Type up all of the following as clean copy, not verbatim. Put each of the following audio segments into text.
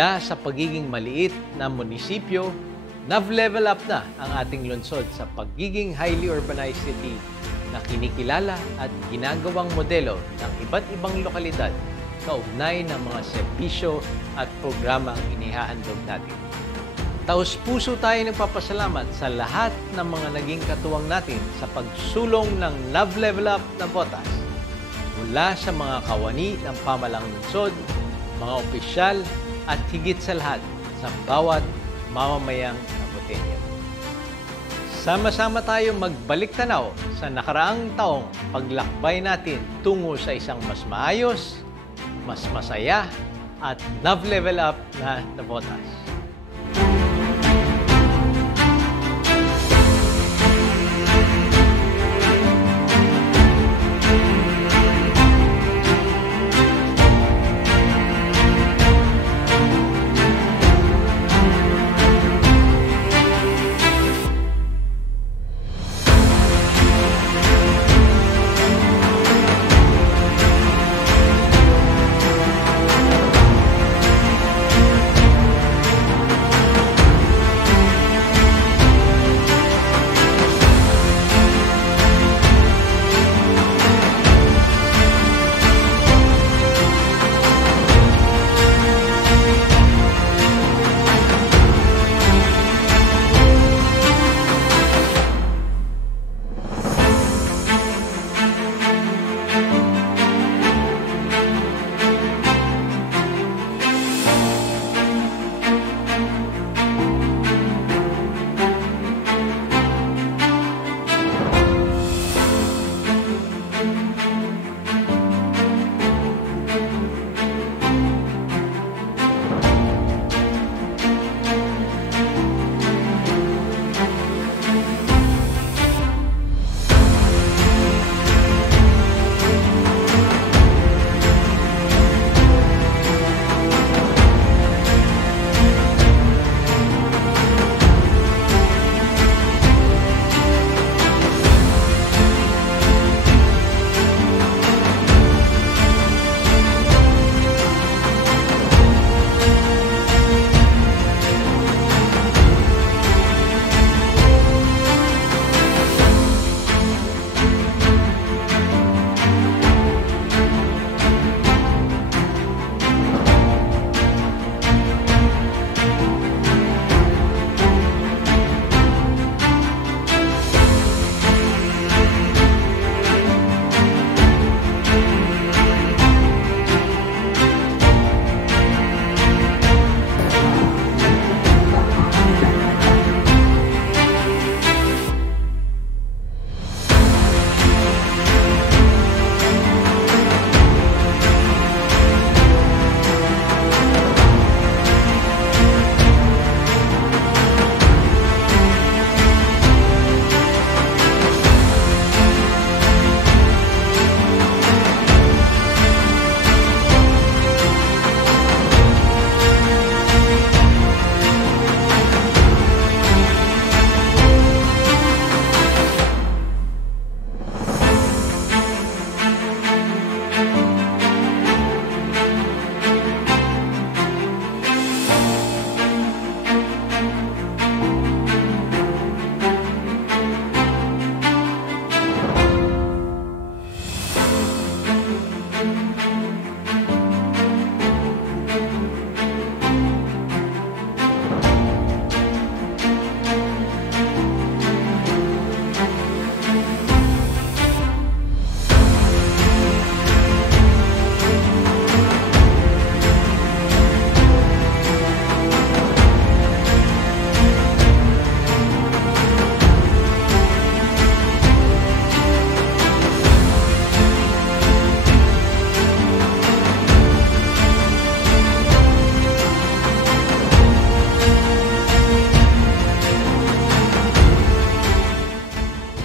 Mula sa pagiging maliit na munisipyo, nav-level up na ang ating lungsod sa pagiging highly urbanized city na kinikilala at ginagawang modelo ng iba't ibang lokalidad kaugnay ng mga serbisyo at programang inihahandog natin. Taos-puso tayo nagpapasalamat sa lahat ng mga naging katuwang natin sa pagsulong ng nav-level up na botas mula sa mga kawani ng pamalang lungsod, mga opisyal at higit sa lahat sa bawat mamamayang Naboteño. Sama-sama tayo magbalik tanaw sa nakaraang taong paglakbay natin tungo sa isang mas maayos, mas masaya at nav-level up na Navotas.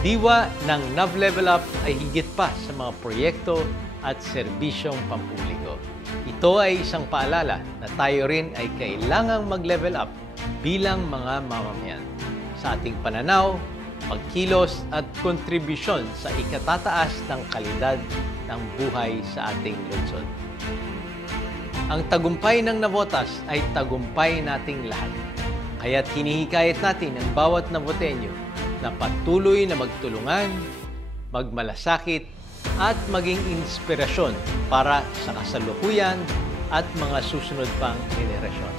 Diwa ng nav-level up ay higit pa sa mga proyekto at serbisyong pampubliko. Ito ay isang paalala na tayo rin ay kailangang mag-level up bilang mga mamamayan sa ating pananaw, pagkilos at kontribusyon sa ikatataas ng kalidad ng buhay sa ating lungsod. Ang tagumpay ng Navotas ay tagumpay nating lahat. Kaya't hinihikayat natin ang bawat Navoteño na patuloy na magtulungan, magmalasakit, at maging inspirasyon para sa kasalukuyan at mga susunod pang henerasyon.